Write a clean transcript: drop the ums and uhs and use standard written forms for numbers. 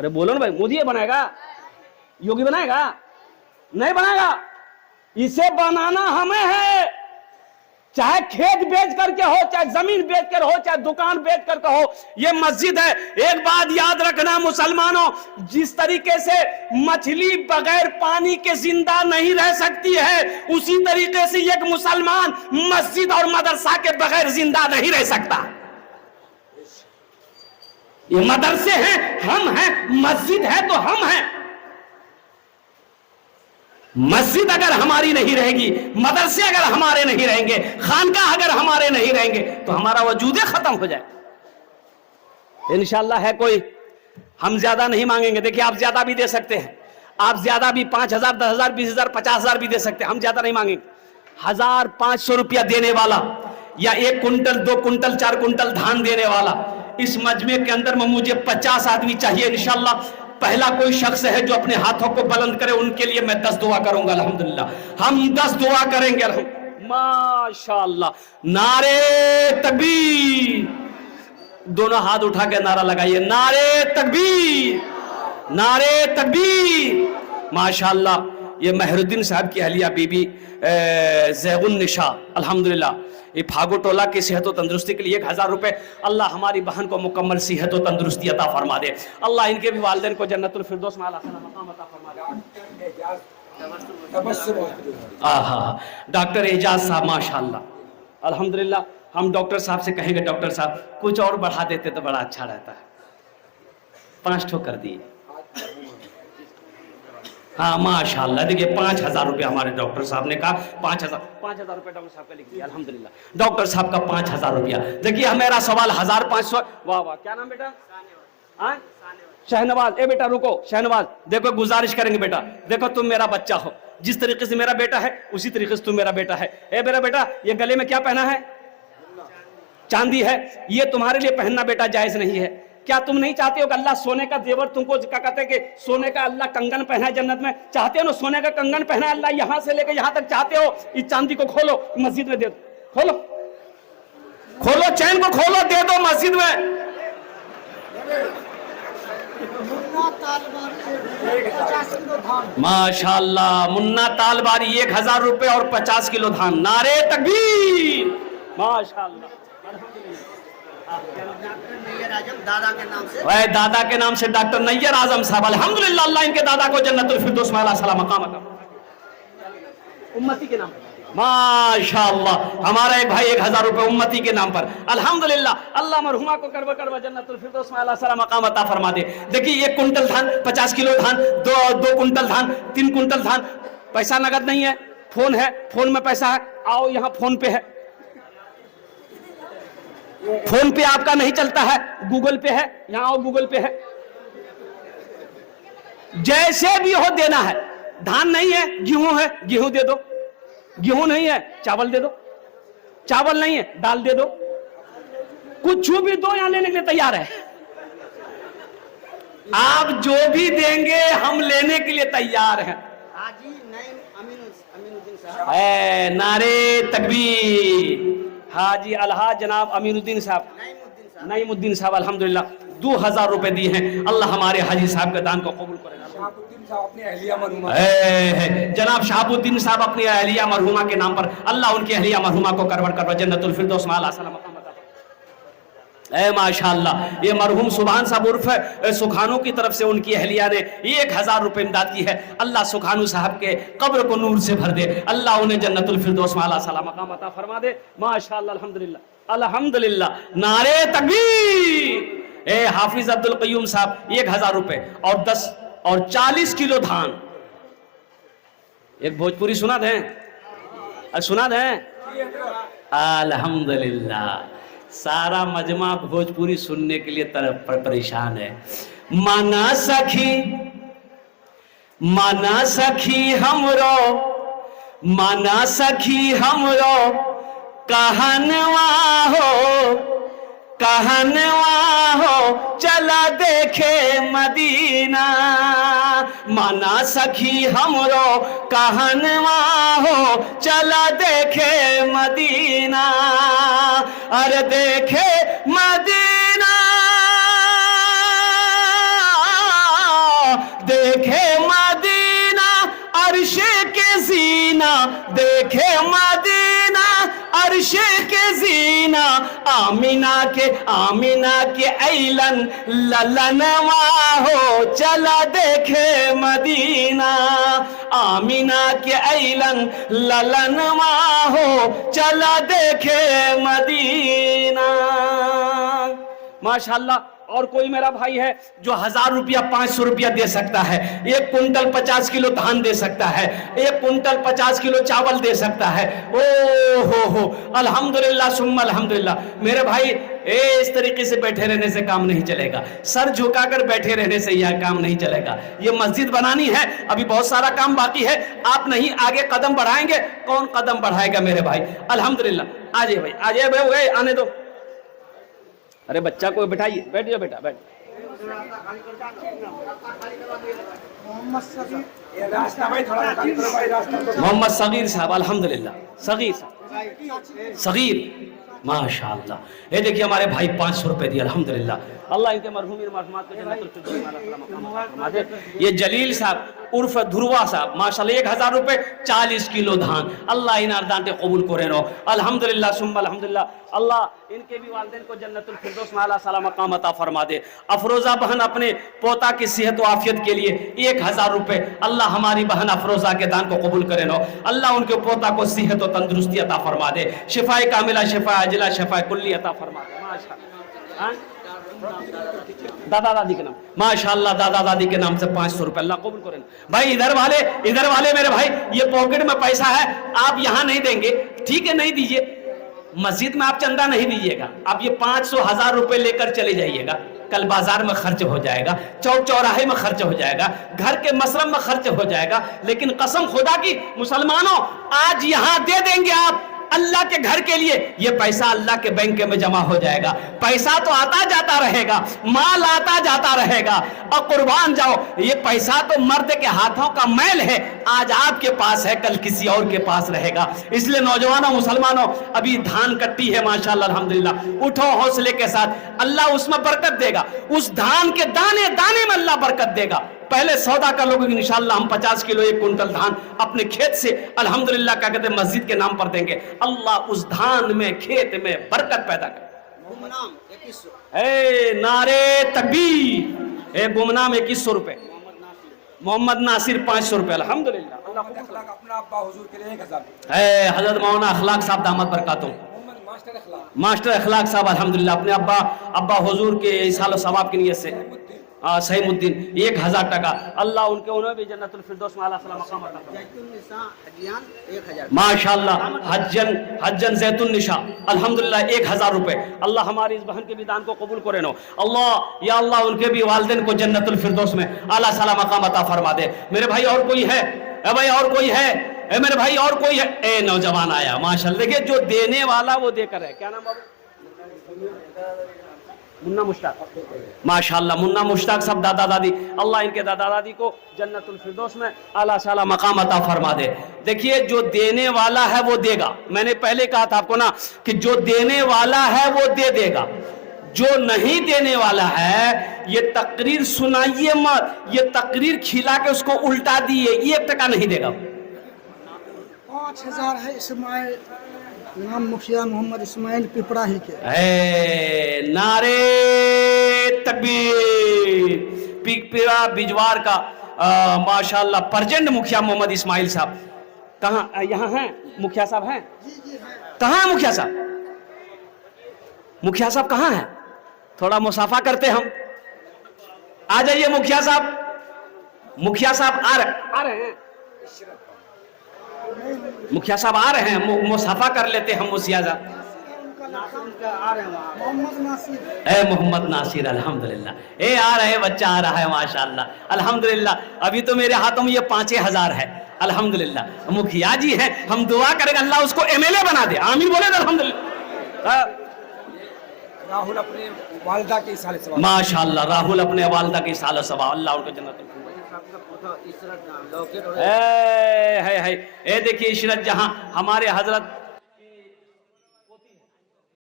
अरे बोलो ना भाई, मोदी बनाएगा? योगी बनाएगा? नहीं बनाएगा। इसे बनाना हमें है, चाहे खेत बेच करके हो, चाहे जमीन बेच कर हो, चाहे दुकान बेच करके हो। ये मस्जिद है। एक बात याद रखना मुसलमानों, जिस तरीके से मछली बगैर पानी के जिंदा नहीं रह सकती है, उसी तरीके से एक मुसलमान मस्जिद और मदरसा के बगैर जिंदा नहीं रह सकता। ये मदरसे हैं, हम हैं, मस्जिद है तो हम हैं। मस्जिद अगर हमारी नहीं रहेगी, मदरसे अगर हमारे नहीं रहेंगे, खानकाह अगर हमारे नहीं रहेंगे, तो हमारा वजूद खत्म हो जाए। इंशाअल्लाह है कोई, हम ज्यादा नहीं मांगेंगे। देखिए आप ज्यादा भी दे सकते हैं, आप ज्यादा भी 5,000, 10,000, 20,000, 50,000 भी दे सकते हैं, हम ज्यादा नहीं मांगेंगे। 1,500 रुपया देने वाला या 1 कुंटल, 2 कुंटल, 4 कुंटल धान देने वाला, इस मजमे के अंदर में मुझे 50 आदमी चाहिए इंशाअल्लाह। पहला कोई शख्स है जो अपने हाथों को बुलंद करे, उनके लिए मैं 10 दुआ करूंगा। अल्हम्दुलिल्लाह हम 10 दुआ करेंगे। माशाअल्लाह। नारे तकबीर, दोनों हाथ उठा के नारा लगाइए, नारे तकबीर, नारे तकबीर। माशाअल्लाह। ये मेहरुद्दीन साहब की अहलिया बीबी ज़ैगुन निशा, अल्हम्दुलिल्लाह, ये फागो टोला की सेहत और तंदुरुस्ती के लिए 1,000 रुपए। अल्लाह हमारी बहन को मुकम्मल सेहत और तंदुरुस्ती अता फरमा दे। अल्लाह इनके भी वालिदैन को जन्नतुल फिरदौस में आला मकाम अता फरमा दे। डॉक्टर एजाज साहब, माशाअल्लाह, अल्हम्दुलिल्लाह। हम डॉक्टर साहब से कहेंगे, डॉक्टर साहब कुछ और बढ़ा देते तो बड़ा अच्छा रहता है। 5 ठो कर दिए। हाँ माशाअल्लाह। देखिए 5,000 रुपये हमारे डॉक्टर साहब ने कहा। 5,000 रुपये डॉक्टर साहब का लिख दिया, अल्हम्दुलिल्लाह। डॉक्टर साहब का 5,000 रुपया। देखिए मेरा सवाल 1,500। वाह वाह, क्या नाम बेटा? शहनवाज। ए बेटा रुको, शहनवाज देखो, गुजारिश करेंगे बेटा, देखो तुम मेरा बच्चा हो, जिस तरीके से मेरा बेटा है उसी तरीके से तुम मेरा बेटा है। ए मेरा बेटा, ये गले में क्या पहना है? चांदी है। ये तुम्हारे लिए पहनना बेटा जायज नहीं है। क्या तुम नहीं चाहते हो कि अल्लाह सोने का जेवर तुमको, क्या कहते हैं कि सोने का अल्लाह कंगन पहना है जन्नत में? चाहते हो ना सोने का कंगन पहना है अल्लाह, यहां से लेकर यहां तक चाहते हो? इस चांदी को खोलो, मस्जिद में दे दो। खोलो खोलो, चैन को खोलो, दे दो मस्जिद में। माशाअल्लाह। मुन्ना तालबारी 1,000 रुपए और 50 किलो धान। नारे तकबीर। माशाअल्लाह। दादा के नाम से डॉक्टर नैयर आजम साहब, अल्हम्दुलिल्लाह। अल्लाह इनके दादा को जन्नतुल फिरदौस में आला मकाम अता। उम्मती के नाम पर माशाअल्लाह। हमारा एक भाई 1,000 रुपए उम्मती के नाम पर, अल्हम्दुलिल्लाह। अल्लाह मरहुमा को करवा करवा जन्नतुल फिरदौस में आला मकाम अता फरमा दे। देखिए 1 कुंटल धान, 50 किलो धान, 2 कुंटल धान, 3 कुंटल धान। पैसा नगद नहीं है, फोन है, फोन में पैसा है। आओ यहाँ फोन पे है, फोन पे आपका नहीं चलता है, गूगल पे है, यहां आओ गूगल पे है। जैसे भी हो देना है। धान नहीं है, गेहूं है, गेहूं दे दो। गेहूं नहीं है, चावल दे दो। चावल नहीं है, दाल दे दो। कुछ भी दो, यहां लेने के लिए तैयार है। आप जो भी देंगे हम लेने के लिए तैयार हैं। नारे तकबीर। हाजी अलहा जनाब अमीनुद्दीन साहब, नईमुद्दीन साहब, अल्हम्दुलिल्लाह 2,000 रुपए दिए हैं। अल्लाह हमारे हाजी साहब के दान को कबूल करेगा। जनाब शहाबुद्दीन साहब अपनी अहलिया मरहुमा के नाम पर, अल्लाह उनकी अहलिया मरहुमा को करवर करवा जन्नतुल फिरदौस में आला मकाम अता। ए माशाअल्लाह। ये मरहूम सुभान साहब उर्फ सुखानू की तरफ से उनकी अहलिया ने 1,000 रुपए इमदाद की है। अल्लाह सुखानू साहब के कब्र को नूर से भर दे, अल्लाह उन्हें जन्नतुल फिरदौस में आला मकाम अता फरमा दे। माशाअल्लाह, अल्हम्दुलिल्लाह, अल्हम्दुलिल्लाह। नारे तकबीर। ए हाफिज अब्दुल कय्यूम साहब 1,000 रुपए और 10 और 40 किलो धान। एक भोजपुरी सुना दें, सुना दें। अल्हम्दुलिल्लाह। सारा मजमा भोजपुरी सुनने के लिए तरफ पर परेशान है। माना सखी, माना सखी हमरो, माना सखी हमरो, कहनवा हो, कहनवा हो, चला देखे मदीना। माना सखी हमरो, कहनवा हो, चला देखे मदीना। अरे देखे मदीना, देखे मदीना अर्शे के जीना, देखे मदीना अर्शे के जीना, आमीना के ऐलन ललनवा हो, चला देखे मदीना, आमीना के ऐलन ललनवा हो, चला देखे मदीना। माशाअल्लाह। और कोई मेरा भाई है जो 1000 रुपया 500 रुपया दे सकता है, 1 कुंटल 50 किलो धान दे सकता है, 1 कुंटल 50 किलो चावल दे सकता है। ओ हो अल्हम्दुलिल्लाह सुम्मा अल्हम्दुलिल्लाह। मेरे भाई इस तरीके से बैठे रहने से काम नहीं चलेगा, सर झुकाकर बैठे रहने से यह काम नहीं चलेगा। ये मस्जिद बनानी है, अभी बहुत सारा काम बाकी है, आप नहीं आगे कदम बढ़ाएंगे, कौन कदम बढ़ाएगा मेरे भाई। अल्हम्दुलिल्लाह। आ जाइए भाई, आ जाइए भाई, आने दो। अरे बच्चा को बैठाइए, बैठ जाओ बेटा, बैठ। मोहम्मद सगीर साहब, अल्हम्दुलिल्लाह, सगीर साहब, सगीर, माशाअल्लाह। ये देखिए हमारे भाई 500 रुपए दिए, अल्हम्दुलिल्लाह। अल्लाह इनके मरहूमीन मरहूमात को जन्नतुल फिरदौस फरमा दे। ये जलील साहब उर्फ ध्रुवा साहब, माशाअल्लाह 1000 रुपए 40 किलो धान, अल्लाह इन अर्दांते कबूल करे नो, अल्हम्दुलिल्लाह सुम्मा अल्हम्दुलिल्लाह। अल्लाह इनके भी वालिदैन को जन्नतुल फिरदौस में आला साला मकाम अता फरमा दे। अफरोजा बहन अपने पोता की सेहत व आफियत के लिए 1000 रुपए, अल्लाह हमारी बहन अफरोजा के दान को कबूल करे नो, अल्लाह उनके पोता को सेहत व तंदुरुस्ती अता फरमा दे, शिफाए कामिला, शिफा अजला, शिफा कुल्ली अता फरमा दे। माशाअल्लाह। दादा दादी के नाम, माशाअल्लाह दादा दादी के नाम से 500 रुपए, अल्लाह कबूल करे। भाई इधर वाले मेरे भाई, ये पॉकेट में पैसा है, आप यहाँ नहीं देंगे, ठीक है, नहीं दीजिए। मस्जिद में आप चंदा नहीं दीजिएगा, आप ये 500-1000 रुपए लेकर चले जाइएगा, कल बाजार में खर्च हो जाएगा, चौक चौराहे में खर्च हो जाएगा, घर के मसरम में खर्च हो जाएगा। लेकिन कसम खुदा की मुसलमानों, आज यहाँ दे देंगे आप अल्लाह के घर के लिए, ये पैसा अल्लाह के बैंक में जमा हो जाएगा। पैसा तो आता जाता रहेगा, माल आता जाता रहेगा, और कुर्बान जाओ, ये पैसा तो मर्द के हाथों का मैल है, आज आपके पास है, कल किसी और के पास रहेगा। इसलिए नौजवानों मुसलमानों, अभी धान कट्टी है माशाअल्लाह अल्हम्दुलिल्लाह, उठो हौसले के साथ, अल्लाह उसमें बरकत देगा, उस धान के दाने दाने में अल्लाह बरकत देगा। पहले सौदा कर लोगे इंशाअल्लाह, हम 50 किलो 1 कुंटल धान अपने खेत से अल्हम्दुलिल्लाह क्या कहते हैं मस्जिद के नाम पर देंगे, अल्लाह उस धान में खेत में बरकत पैदा कर। नारे तकबीर। गुमनाम 2100 रुपए, मोहम्मद नासिर 500 रुपए, अल्हम्दुलिल्लाह। हजरत मौलाना अखलाक साहब दामद बरकातुहू, मास्टर अखलाक साहब अल्हम्दुलिल्लाह, अपने अब्बा हुजूर के इसाल सवाब की नियत से सहीमुद्दीन 1000 टका, अल्लाह उनके उन्हें भी जन्नतुल फिरदौस में आला सलाम मकाम अता फरमाए। माशाअल्लाह हज्जन जैतुन निशा अल्हम्दुलिल्लाह 1000 रुपए, अल्लाह हमारी इस बहन के भी दान को कबूल करे नो, अल्लाह या अल्लाह उनके भी वालिदैन को जन्नतुल फिरदौस में आला सलाम मकाम अता फरमा दे। मेरे भाई और कोई है? भाई और कोई है? मेरे भाई और कोई है? नौजवान आया माशाअल्लाह, देखिए जो देने वाला वो देकर है। क्या नाम बाबू? मुन्ना मुश्ताक, माशाअल्लाह मुन्ना मुश्ताक सब दादा दादी, अल्लाह इनके दादा दादी को जन्नतुल फिरदौस में आला साला मकाम अता फरमा दे। देखिए जो देने वाला है वो देगा, मैंने पहले कहा था आपको ना कि जो देने वाला है वो दे देगा, जो नहीं देने वाला है ये तकरीर सुनाइए मत, ये तकरीर खिला के उसको उल्टा दिए, 1 टका नहीं देगा। 5000 है इस्माइल, नाम मुखिया मोहम्मद इस्माइल पिपरा ही के। नारे तकबीर। पिपरा बिजवार का माशाअल्लाह प्रेजेंट मुखिया मोहम्मद इस्माइल साहब, कहाँ यहाँ हैं? मुखिया साहब हैं? कहाँ है मुखिया साहब? मुखिया साहब कहाँ हैं? थोड़ा मुसाफा करते हम, आ जाइए मुखिया साहब। मुखिया साहब आ रहे हैं, मुखिया साहब आ रहे हैं, मुसाफा कर लेते हम मुखिया साहब। मोहम्मद नासिर अल्हम्दुलिल्लाह, आ रहे बच्चा आ रहा है माशाअल्लाह अल्हम्दुलिल्लाह। अभी तो मेरे हाथों में ये 5000 है अल्हम्दुलिल्लाह। मुखिया जी हैं, हम दुआ करेंगे अल्लाह उसको MLA बना दे, आमीन बोले अल्हम्दुलिल्लाह। राहुल अपने वालिदा के साल सवाब, माशाअल्लाह राहुल अपने वालिदा के साल सवाब, अल्लाह उनको जन्नत है। देखिए इशरत जहां हमारे हजरत